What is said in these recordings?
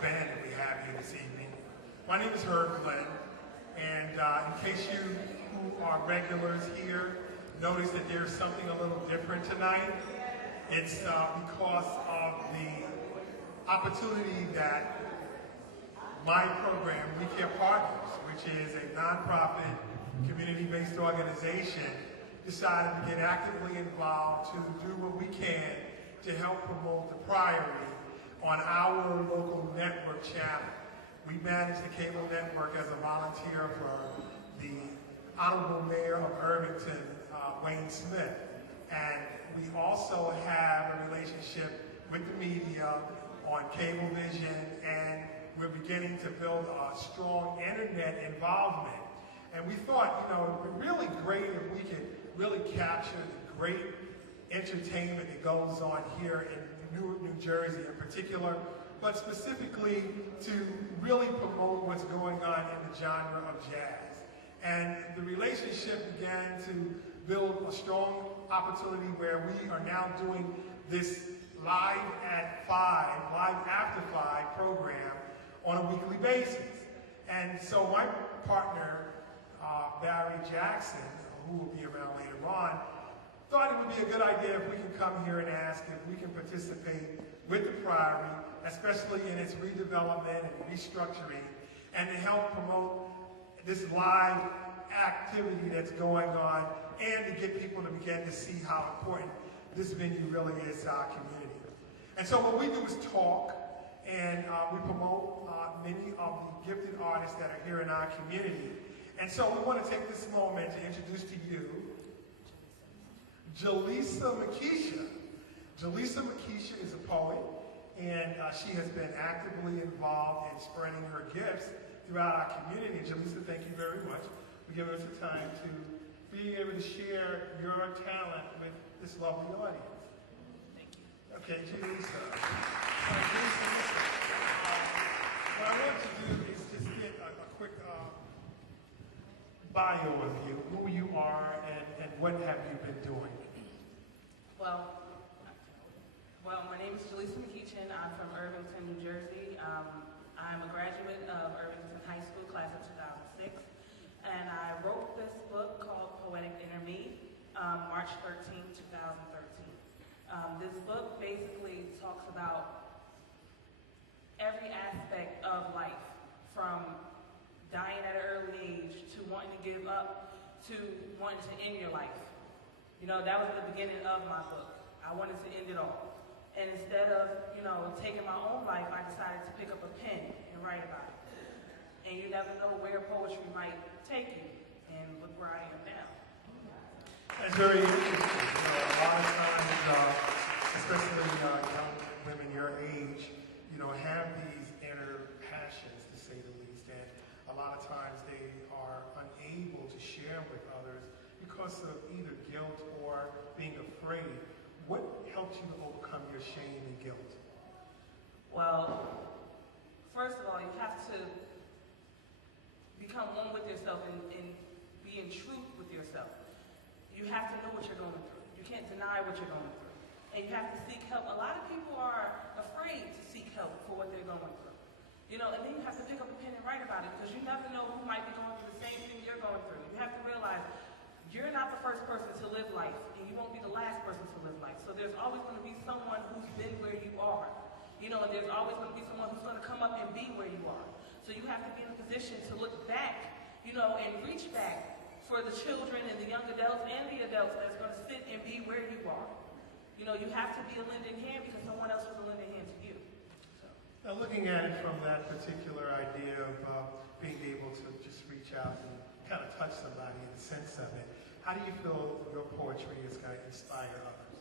band that we have here this evening. My name is Herb Glenn, and in case you who are regulars here notice that there's something a little different tonight, it's because of the opportunity that my program, We Care Partners, which is a nonprofit, community-based organization, decided to get actively involved to do what we can to help promote the Priory on our local network channel. We manage the cable network as a volunteer for the Honorable Mayor of Irvington, Wayne Smith. And we also have a relationship with the media on Cablevision, and we're beginning to build a strong internet involvement. And we thought, you know, it would be really great if we could really capture the great entertainment that goes on here in Newark, New Jersey in particular, but specifically to really promote what's going on in the genre of jazz. And the relationship began to build a strong opportunity where we are now doing this live at 5, live after 5 program on a weekly basis. And so my partner, Barry Jackson, who will be around later on, thought it would be a good idea if we can come here and ask if we can participate with the Priory, especially in its redevelopment and restructuring, and to help promote this live activity that's going on, and to get people to begin to see how important this venue really is to our community. And so what we do is talk, and we promote many of the gifted artists that are here in our community. And so we want to take this moment to introduce to you Jaleesa Makisha. Jaleesa Makisha is a poet, and she has been actively involved in spreading her gifts throughout our community. And Jaleesa, thank you very much for giving us the time to be able to share your talent with this lovely audience. Thank you. Okay, Jaleesa. What I want to do is just get a quick bio of you, who you are, and what have you been doing? Well, my name is Jaleesa Makisha. I'm from Irvington, New Jersey. I'm a graduate of Irvington High School, class of 2006. And I wrote this book called Poetic Inner Me, March 13, 2013. This book basically talks about every aspect of life, from dying at an early age, to wanting to give up, to wanting to end your life. You know, that was the beginning of my book. I wanted to end it all. And instead of, you know, taking my own life, I decided to pick up a pen and write about it. And you never know where poetry might take you. And look where I am now. That's very interesting. You know, a lot of times, especially young women your age, you know, have these inner passions, to say the least. And a lot of times they are unable to share with others because of either guilt or being afraid. What helped you to overcome your shame and guilt? Well, first of all, you have to become one with yourself and be in truth with yourself. You have to know what you're going through. You can't deny what you're going through. And you have to seek help. A lot of people are afraid to seek help for what they're going through. You know, and then you have to pick up a pen and write about it, because you never know who might be going through the same thing you're going through. You have to realize you're not the first person to live life, and you won't be the last person to live life. So there's always going to be someone who's been where you are. You know, and there's always going to be someone who's going to come up and be where you are. So you have to be in a position to look back, you know, and reach back for the children and the young adults and the adults that's going to sit and be where you are. You know, you have to be a lending hand because someone else was a lending hand to you. So. Now, looking at it from that particular idea of being able to just reach out and kind of touch somebody in the sense of it, how do you feel your poetry is going to inspire others?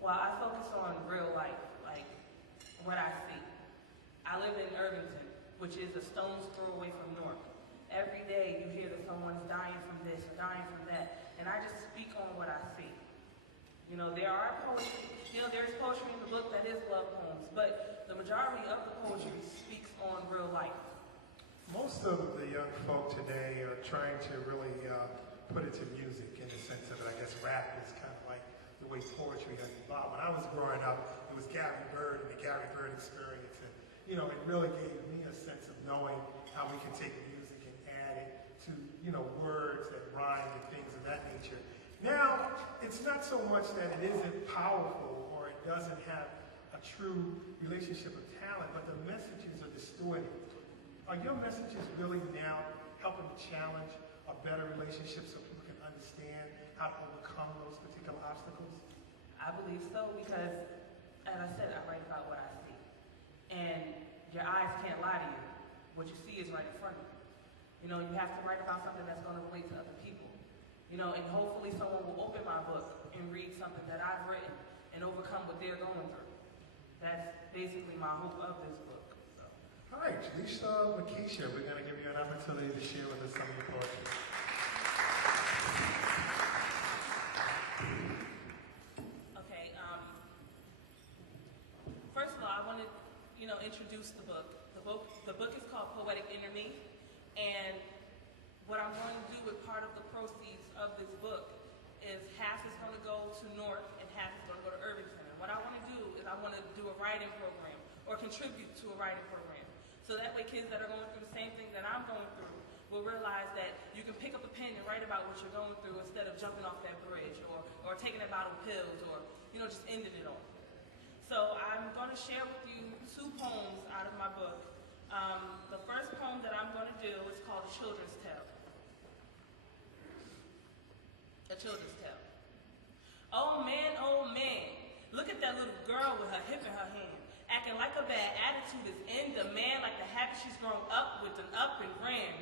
Well, I focus on real life, like what I see. I live in Irvington, which is a stone's throw away from Newark. Every day you hear that someone's dying from this or dying from that, and I just speak on what I see. You know, there are poetry, you know, there's poetry in the book that is love poems, but the majority of the poetry speaks on real life. Most of the young folk today are trying to really put it to music in the sense of it. I guess rap is kind of like the way poetry has evolved. When I was growing up, it was Gary Bird and the Gary Bird Experience. And, it really gave me a sense of knowing how we can take music and add it to, words that rhyme and things of that nature. Now, it's not so much that it isn't powerful or it doesn't have a true relationship of talent, but the messages are distorted. Are your messages really now helping to challenge a better relationship so people can understand how to overcome those particular obstacles? I believe so because, as I said, I write about what I see. And your eyes can't lie to you. What you see is right in front of you. You have to write about something that's going to relate to other people. And hopefully someone will open my book and read something that I've written and overcome what they're going through. That's basically my hope of this book. So. All right, Lisa Lakeisha, we're going to give you an opportunity to share with us some of your poetry. Okay, first of all, I want to, introduce the book. The book is called Poetic Inner Me, and what I'm going to do with part of the proceeds of this book is half is going to go to North and half is going to go to Irvington. And what I want to do is I want to do a writing program or contribute to a writing program. So that way kids that are going through the same thing that I'm going through will realize that you can pick up a pen and write about what you're going through instead of jumping off that bridge or taking a bottle of pills or, just ending it all. So I'm going to share with you 2 poems out of my book. The first poem that I'm going to do is called A Children's Tale. A Children's Tale. Oh man, look at that little girl with her hip in her hand, acting like a bad attitude is in demand, like the habit she's grown up with and up and ran.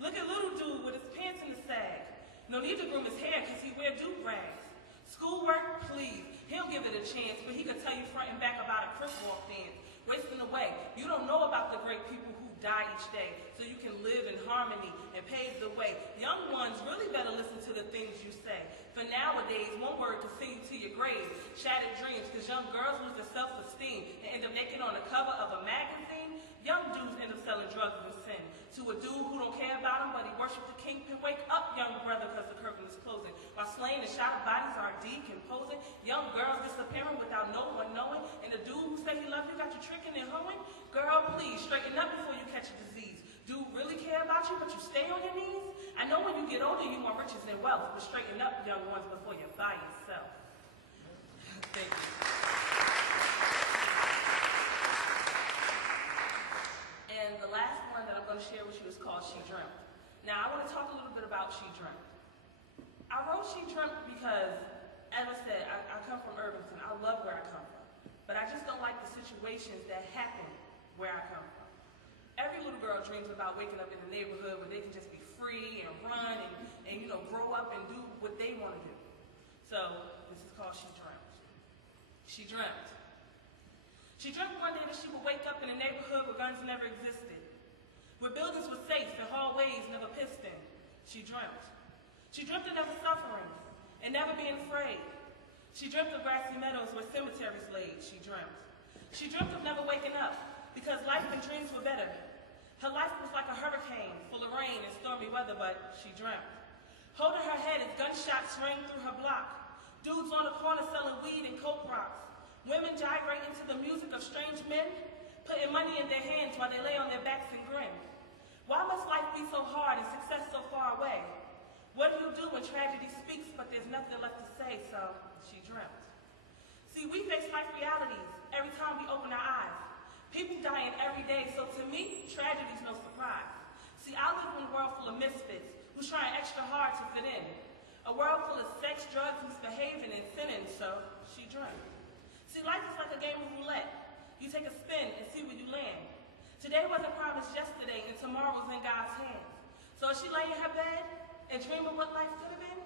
Look at little dude with his pants in the sag. No need to groom his hair because he wear do-rags. Schoolwork, please. He don't give it a chance, but he could tell you front and back about a crip walk dance. Wasting away. You don't know about the great people who die each day, so you can live in harmony and pave the way. Young ones really better listen to the things you say. For nowadays, one word can send you to your grave. Shattered dreams, because young girls lose their self-esteem and end up naked on the cover of a magazine. Young dudes end up selling drugs and sin to a dude who don't care about him, but he worships the kingpin. Wake up, young brother, because the curtain is closing. While slain and shot bodies are decomposing. Young girls disappearing without no one knowing. And the dude who said he loved you got you tricking and hoeing. Girl, please, straighten up before you catch a disease. Dude really care about you, but you stay on your knees? I know when you get older, you want riches and wealth, but straighten up, young ones, before you're by yourself. Thank you. And the last one that I'm going to share with you is called She Dreamt. Now, I want to talk a little bit about She Dreamt. I wrote She Dreamt because, as I said, I come from Irvington. I love where I come from. But I just don't like the situations that happen where I come from. Every little girl dreams about waking up in a neighborhood where they can just be free and run and grow up and do what they want to do. So, this is called She Dreamt. She dreamt. She dreamt one day that she would wake up in a neighborhood where guns never existed, where buildings were safe and hallways never pissed in. She dreamt. She dreamt of never suffering and never being afraid. She dreamt of grassy meadows where cemeteries laid. She dreamt. She dreamt of never waking up because life and dreams were better. Her life was like a hurricane, full of rain and stormy weather, but she dreamt. Holding her head as gunshots rang through her block. Dudes on the corner selling weed and coke rocks. Women gyrating to the music of strange men, putting money in their hands while they lay on their backs and grin. Why must life be so hard and success so far away? What do you do when tragedy speaks but there's nothing left to say? So she dreamt. See, we face life realities every time we open our eyes. People dying every day, so to me, tragedy's no surprise. See, I live in a world full of misfits who's trying extra hard to fit in. A world full of sex, drugs, misbehaving, and sinning, so she dreamt. See, life is like a game of roulette. You take a spin and see where you land. Today wasn't promised yesterday, and tomorrow's in God's hands. So as she lay in her bed and dream of what life could have been,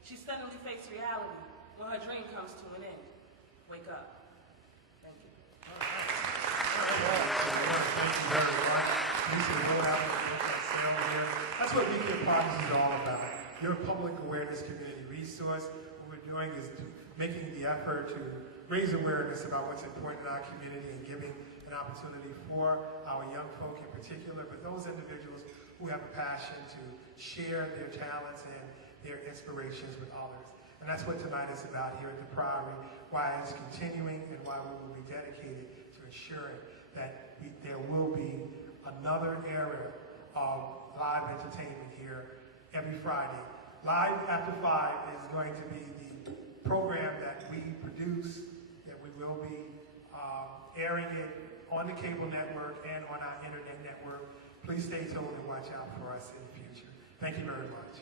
she suddenly faced reality when her dream comes to an end. Wake up. Thank you. Thank you very much. Lisa, go out and get that sale here. That's what Media Partners is all about. Your public awareness community resource. What we're doing is making the effort to raise awareness about what's important in our community and giving an opportunity for our young folk in particular, but those individuals who have a passion to share their talents and their inspirations with others. And that's what tonight is about here at the Priory, why it's continuing and why we will be dedicated to ensuring that another era of live entertainment here every Friday. Live After 5 is going to be the program that we produce, that we will be airing it on the cable network and on our internet network. Please stay tuned and watch out for us in the future. Thank you very much.